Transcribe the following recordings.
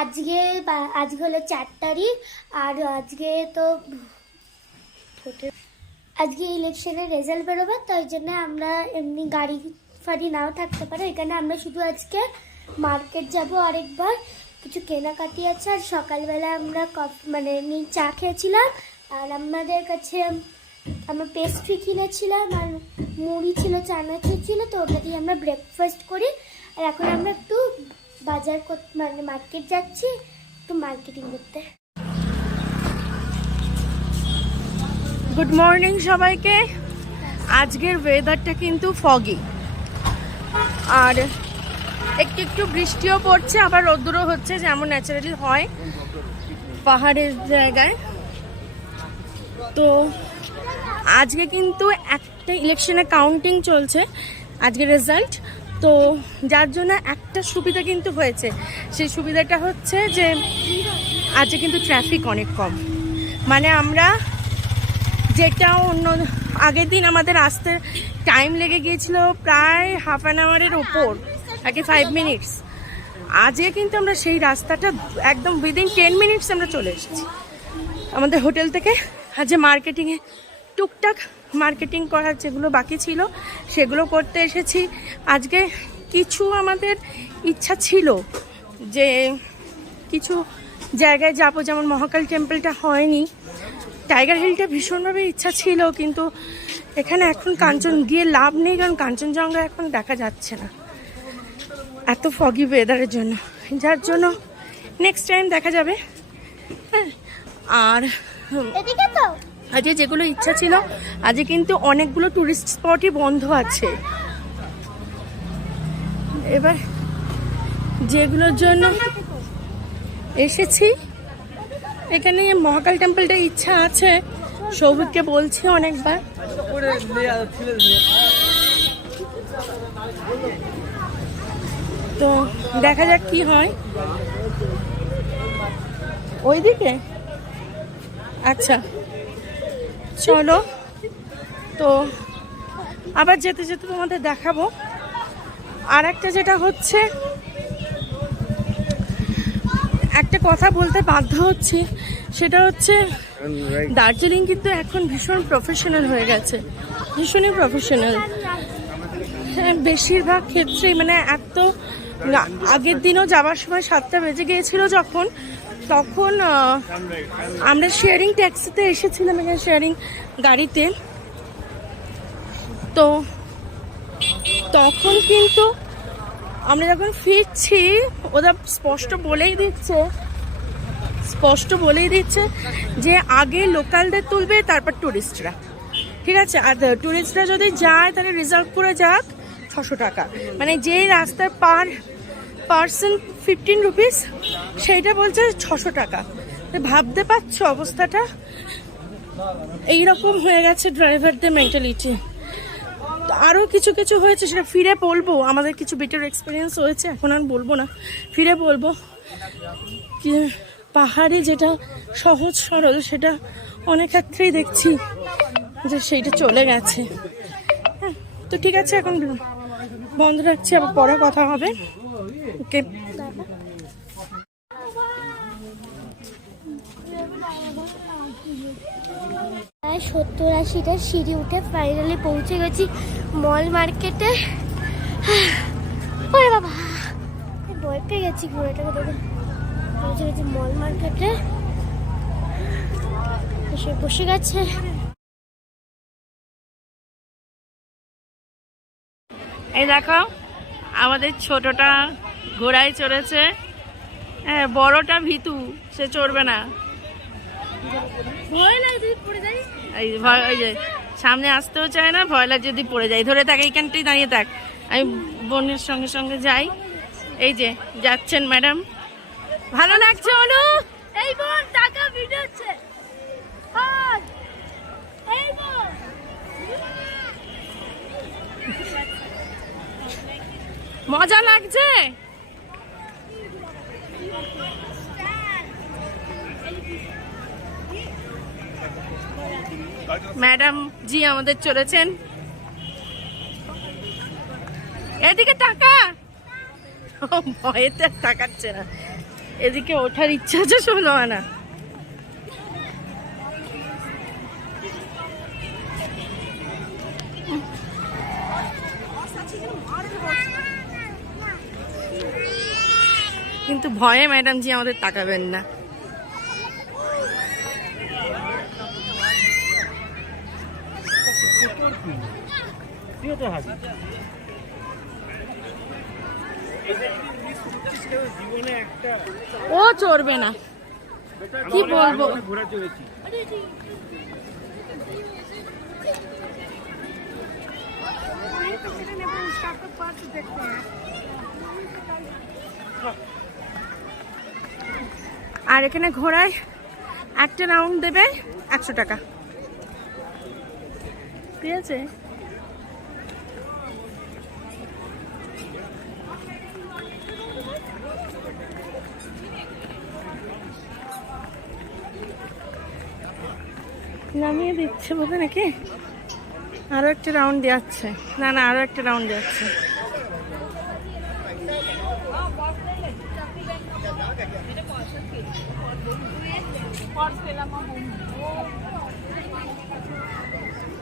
আজকে হলো 4 তারিখ। আর আজকে তো আজকে ইলেকশনের রেজাল্ট বেরোবে, তাই জন্য আমরা এমনি গাড়ি ফাড়ি নাও থাকতে পারে, এখানে আমরা শুধু আজকে মার্কেট যাব আরেকবার, কিছু কেনাকাটি আছে। আর সকালবেলা আমরা এমনি চা খেয়েছিলাম, আর আমাদের কাছে আমরা পেস্ট্রি কিনেছিলাম, আর মুড়ি ছিল, চানাচুর ছিল, তো ওটা দিয়ে আমরা ব্রেকফাস্ট করি। আর এখন আমরা একটু বাজার মার্কেট যাচ্ছি, একটু মার্কেটিং করতে। গুড মর্নিং সবাইকে। আজকের ওয়েদারটা কিন্তু ফগি, আর একটু একটু বৃষ্টিও পড়ছে, আবার রোদ্দুরও হচ্ছে, যেমন ন্যাচারালি হয় পাহাড়ের জায়গায়। তো আজকে কিন্তু একটা ইলেকশনে কাউন্টিং চলছে, আজকে রেজাল্ট। তো যার জন্য একটা সুবিধা কিন্তু হয়েছে, সেই সুবিধাটা হচ্ছে যে আজকে কিন্তু ট্রাফিক অনেক কম। মানে আমরা যেটা অন্য আগের দিন আমাদের আসতে টাইম লেগে গিয়েছিল প্রায় হাফ অ্যান আওয়ারের ওপর, আগে 5 মিনিটস, আজকে কিন্তু আমরা সেই রাস্তাটা একদম উইদিন 10 মিনিটস আমরা চলে এসেছি আমাদের হোটেল থেকে। আজকে মার্কেটিংয়ে টুকটাক মার্কেটিং করার যেগুলো বাকি ছিল সেগুলো করতে এসেছি। আজকে কিছু আমাদের ইচ্ছা ছিল যে কিছু জায়গায় যাবো, যেমন মহাকাল টেম্পলটা হয়নি, টাইগার হিলটা ভীষণভাবে ইচ্ছা ছিল, কিন্তু এখানে এখন কাঞ্চন গিয়ে লাভ নেই, কারণ কাঞ্চনজঙ্ঘা এখন দেখা যাচ্ছে না এত ফগি ওয়েদারের জন্য, যার জন্য নেক্সট টাইম দেখা যাবে। হ্যাঁ, আর আজকে যেগুলো ইচ্ছা ছিল, আজকে কিন্তু অনেকগুলো টুরিস্ট স্পটই বন্ধ আছে। এবার যেগুলোর জন্য এসেছি, এখানে মহাকাল টেম্পলটা ইচ্ছা আছে, সৌভিককে বলছি অনেকবার। তো দেখা যাক কি হয় ওইদিকে। আচ্ছা চলো, তো আবার যেতে যেতে তোমাদের দেখাবো। আর একটা যেটা হচ্ছে, একটা কথা বলতে বাধ্য হচ্ছি, সেটা হচ্ছে দার্জিলিং কিন্তু এখন ভীষণ প্রফেশনাল হয়ে গেছে, ভীষণই প্রফেশনাল। হ্যাঁ, বেশিরভাগ ক্ষেত্রেই মানে এত আগের দিনও যাওয়ার সময় 7টা বেজে গিয়েছিল যখন, তখন আমরা শেয়ারিং ট্যাক্সিতে এসেছিলাম, এখানে শেয়ারিং গাড়িতে। তো তখন কিন্তু আমরা যখন ফিরছি, ওরা স্পষ্ট বলেই দিচ্ছে যে আগে লোকালদের তুলবে, তারপর টুরিস্টরা, ঠিক আছে? আর টুরিস্টরা যদি যায় তাহলে রিজার্ভ করে যাক 600 টাকা, মানে যেই রাস্তার পার পার্সন 15 রুপিস, সেইটা বলছে 600 টাকা। ভাবতে পারছো অবস্থাটা? এইরকম হয়ে গেছে ড্রাইভারদের মেন্টালিটি। আরও কিছু কিছু হয়েছে, সেটা ফিরে বলবো। আমাদের কিছু বেটার এক্সপিরিয়েন্স হয়েছে, এখন আর বলবো না, ফিরে বলবো। পাহাড়ে যেটা সহজ সরল, সেটা অনেক ক্ষেত্রেই দেখছি যে সেইটা চলে গেছে। হ্যাঁ, তো ঠিক আছে, এখন বন্ধ রাখছি, আবার পরে কথা হবে। ওকে। 70-80টা সিঁড়ি উঠে ফাইনালি পৌঁছে গেছি মল মার্কেটে। ওরে বাবা, ভয় পেয়ে গেছি ঘোড়াটাকে দেখে। পৌঁছে গেছি মল মার্কেটে, এসে বসে গেছে। এই দেখো, আমাদের ছোটটা ঘোড়ায় চড়েছে। হ্যাঁ, বড়টা ভীতু, সে চড়বে না, ভয় লাগে যদি পড়ে যায়। ওই যে সামনে আসতেও চায় না, ভয় লাগে যদি পড়ে যায়। ধরে থাক, এইখানটাই দাঁড়িয়ে থাক, আমি বোনের সঙ্গে সঙ্গে যাই। এই যে যাচ্ছেন ম্যাডাম, ভালো লাগছে অনু? এই বোন টাকা ভিড়ছে, এই বোন মজা লাগছে? ম্যাডাম জি আমাদের চলেছেন। এদিকে টাকা, ভয়েতে তাকাচ্ছে না। এদিকে ওঠার ইচ্ছা আছে 16 আনা। কিন্তু ভয়ে ম্যাডাম জি আমাদের তাকাবেন না। ও চড়বে না, কি বলবো। আর এখানে ঘোড়ায় একটা রাউন্ড দেবে 100 টাকা, ঠিক আছে। নামিয়ে দিচ্ছে বোধ নাকি, আরো একটা রাউন্ড দেওয়াচ্ছে। না না, আরো একটা রাউন্ড দেওয়াচ্ছে।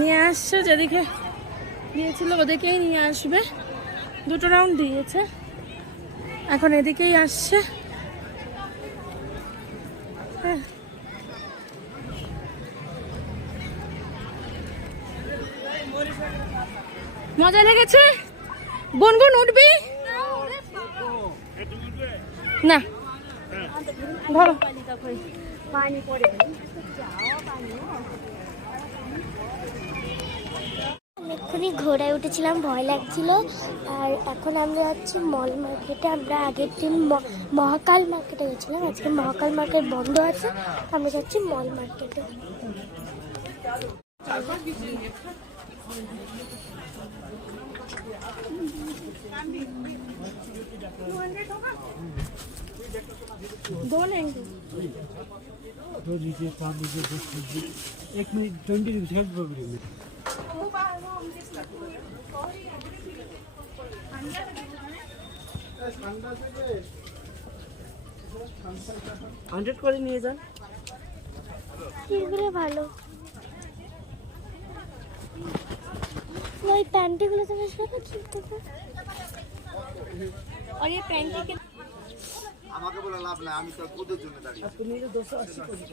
নিয়ে আসছে যেদিকে দিয়েছিল ওদিকেই নিয়ে আসবে। 2টো রাউন্ড দিয়েছে, এখন এদিকেই আসছে। হ্যাঁ, মজা লেগেছে। গুনগুন উঠবি না, ধরো। এক্ষুনি ঘোড়ায় উঠেছিলাম, ভয় লাগছিল। আর এখন আমরা যাচ্ছি মল মার্কেটে। আমরা আগের দিন মহাকাল মার্কেটে গেছিলাম, আজকে মহাকাল মার্কেট বন্ধ আছে, আমরা যাচ্ছি মল মার্কেটে। दो लीजिए, 5 लीजिए, 10 लीजिए। 1 मिनट 20 रुपीज़ हेल्प पकड़िए। 100 করে নিয়ে যান। এগুলো ভালো, ওই প্যান্টিগুলো তো বেশ ভালো। আর এই প্যান্টি আমাকে বলে লাভ নাই, আমি তো ওদের জন্য দাঁড়িয়ে আছি। আপনি 280 করে দিন।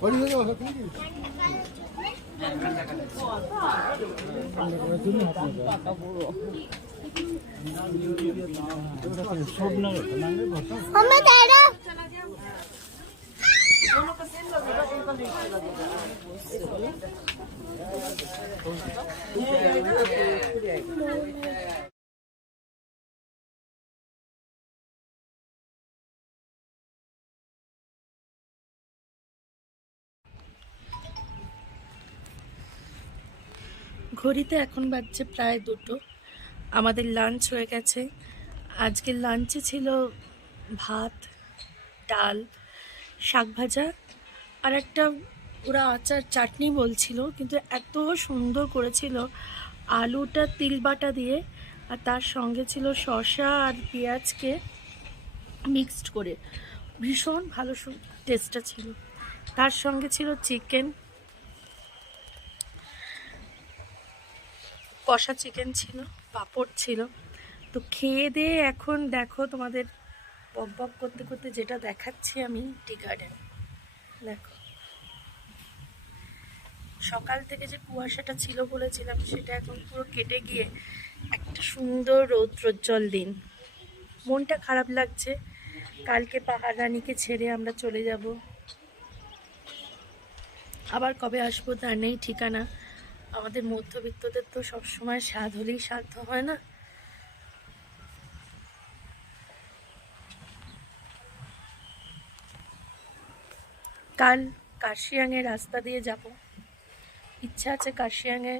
বলি হয়ে যাবে কি? সব না আমরা দাঁড়া ঘড়িতে এখন বাজছে প্রায় 2টো। আমাদের লাঞ্চ হয়ে গেছে। আজকের লাঞ্চে ছিল ভাত, ডাল, শাক ভাজা আর একটা ওরা আচার চাটনি বলছিল, কিন্তু এত সুন্দর করেছিল। আলুটা তিল বাটা দিয়ে, আর তার সঙ্গে ছিল শসা আর পেঁয়াজকে মিক্সড করে, ভীষণ ভালো টেস্টটা ছিল। তার সঙ্গে ছিল চিকেন, কষা চিকেন ছিল, পাঁপড় ছিল। তো খেয়ে দিয়ে এখন দেখো তোমাদের বক বক করতে করতে যেটা দেখাচ্ছি আমি, টি গার্ডেন দেখো। সকাল থেকে যে কুয়াশাটা ছিল বলেছিলাম, সেটা এখন পুরো কেটে গিয়ে একটা সুন্দর রৌদ্রোজ্জ্বল দিন। মনটা খারাপ লাগছে, কালকে পাহাড় রানীকে ছেড়ে আমরা চলে যাব। আবার কবে আসবো তার নেই ঠিকানা। আমাদের মধ্যবিত্তদের তো সবসময় স্বাদ হলেই সাধ্য হয় না। কাল কার্শিয়াংয়ের রাস্তা দিয়ে যাব, ইচ্ছা আছে কার্শিয়াংয়ে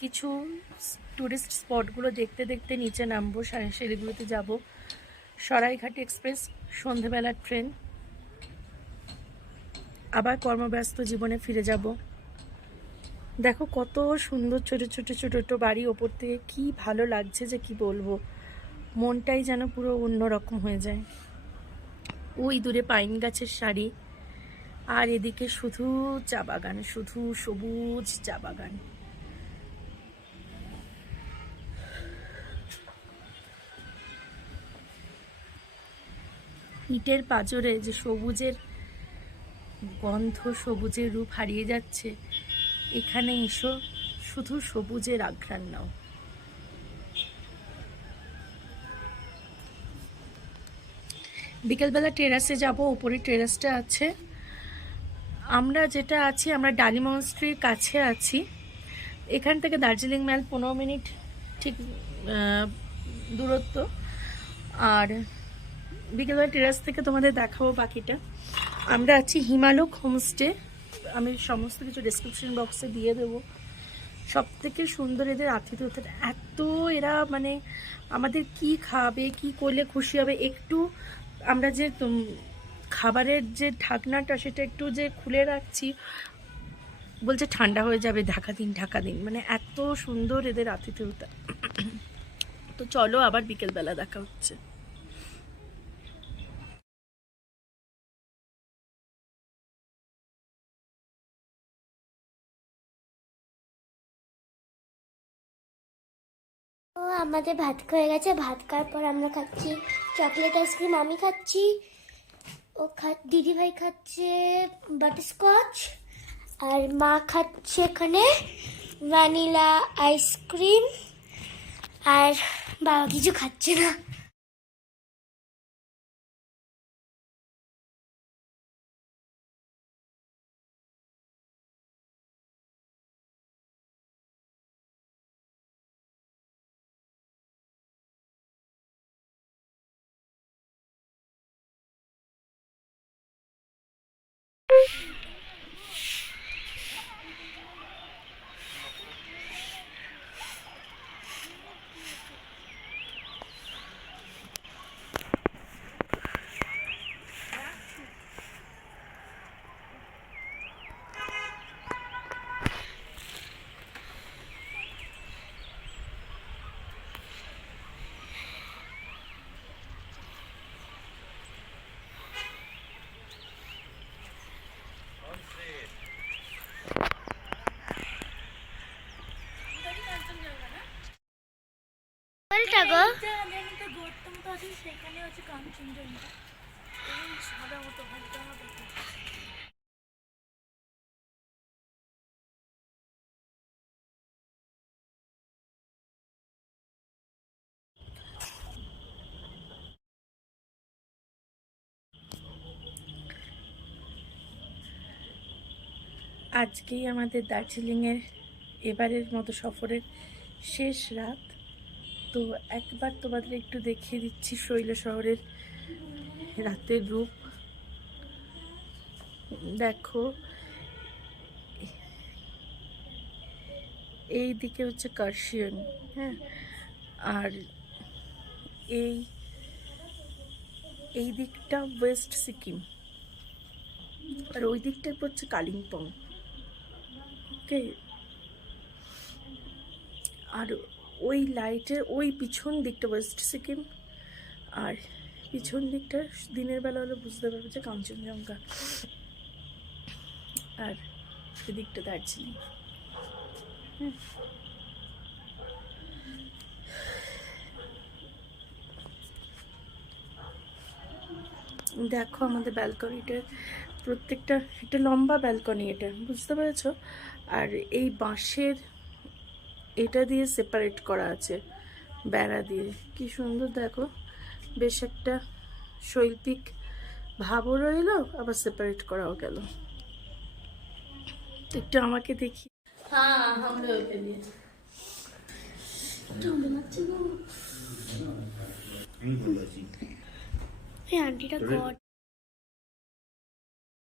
কিছু টুরিস্ট স্পটগুলো দেখতে দেখতে নিচে নামবো, সেগুলোতে যাব। সরাইঘাট এক্সপ্রেস, সন্ধেবেলার ট্রেন, আবার কর্মব্যস্ত জীবনে ফিরে যাব। দেখো কত সুন্দর ছোট ছোট ছোট ছোট বাড়ি, ওপর থেকে কি ভালো লাগছে যে কি বলবো, মনটাই যেন পুরো অন্যরকম হয়ে যায়। ওই দূরে পাইন গাছের সারি, আর এদিকে শুধু চা বাগান, শুধু সবুজ চা বাগান। ইটের পাঁজরে যে সবুজের গন্ধ, সবুজের রূপ হারিয়ে যাচ্ছে, এখানে এসো শুধু সবুজের আঘ্রাণ নাও। বিকেলবেলা টেরাসে যাব, উপরে টেরাসটা আছে। আমরা যেটা আছি, আমরা ডালি মনস্ট্রির কাছে আছি। এখান থেকে দার্জিলিং মেল 15 মিনিট ঠিক দূরত্ব। আর বিকেলবেলা টেরাস থেকে তোমাদের দেখাবো বাকিটা। আমরা আছি হিমালক হোমস্টে, আমি সমস্ত কিছু ডেসক্রিপশন বক্সে দিয়ে দেবো। সব থেকে সুন্দর এদের আতিথ্যতা, এত এরা মানে আমাদের কি খাবে, কি করলে খুশি হবে। একটু আমরা যে খাবারের যে ঢাকনাটা সেটা একটু যে খুলে রাখছি, বলছে ঠান্ডা হয়ে যাবে, ঢাকা দিন, মানে এত সুন্দর এদের আতিথ্যতা। তো চলো আবার বিকেলবেলা দেখা হচ্ছে। তো আমাদের ভাত হয়ে গেছে, ভাত খাওয়ার পর আমরা খাচ্ছি চকলেট আইসক্রিম। আমি খাচ্ছি, দিদি ভাই খাচ্ছে বাটারস্কচ, আর মা খাচ্ছে এখানে ভ্যানিলা আইসক্রিম, আর বাবা কিছু খাচ্ছে না। বলটা গো সেখানে হচ্ছে কাঞ্চনজঙ্ঘা। আজকেই আমাদের দার্জিলিংয়ের এবারের মতো সফরের শেষ রাত। তো একবার তোমাদের একটু দেখিয়ে দিচ্ছি শৈল শহরের রাতের রূপ। দেখো এই দিকে হচ্ছে কার্শিয়ং, হ্যাঁ, আর এই দিকটা ওয়েস্ট সিকিম, আর ওই দিকটা হচ্ছে কালিম্পং। ওকে, আর ওই লাইটের ওই পিছন দিকটা ওয়েস্ট সিকিম, আর পিছন দিকটা দিনের বেলা হলে বুঝতে পারবে যে কাঞ্চনজঙ্ঘা, আর সেদিকটা দার্জিলিং। দেখো আমাদের ব্যালকনিটার প্রত্যেকটা, একটা লম্বা ব্যালকনি, এটা বুঝতে পেরেছ। আর এই বাঁশের এটা দিয়ে সেপারেট করা আছে বেড়া দিয়ে, কি সুন্দর দেখো, বেশ একটা শৈল্পিক ভাবও রইলো, আবার সেপারেট করাও গেল। একটু আমাকে দেখি। হ্যাঁ আমরা ওকে নিয়ে এই আন্টিটা গড।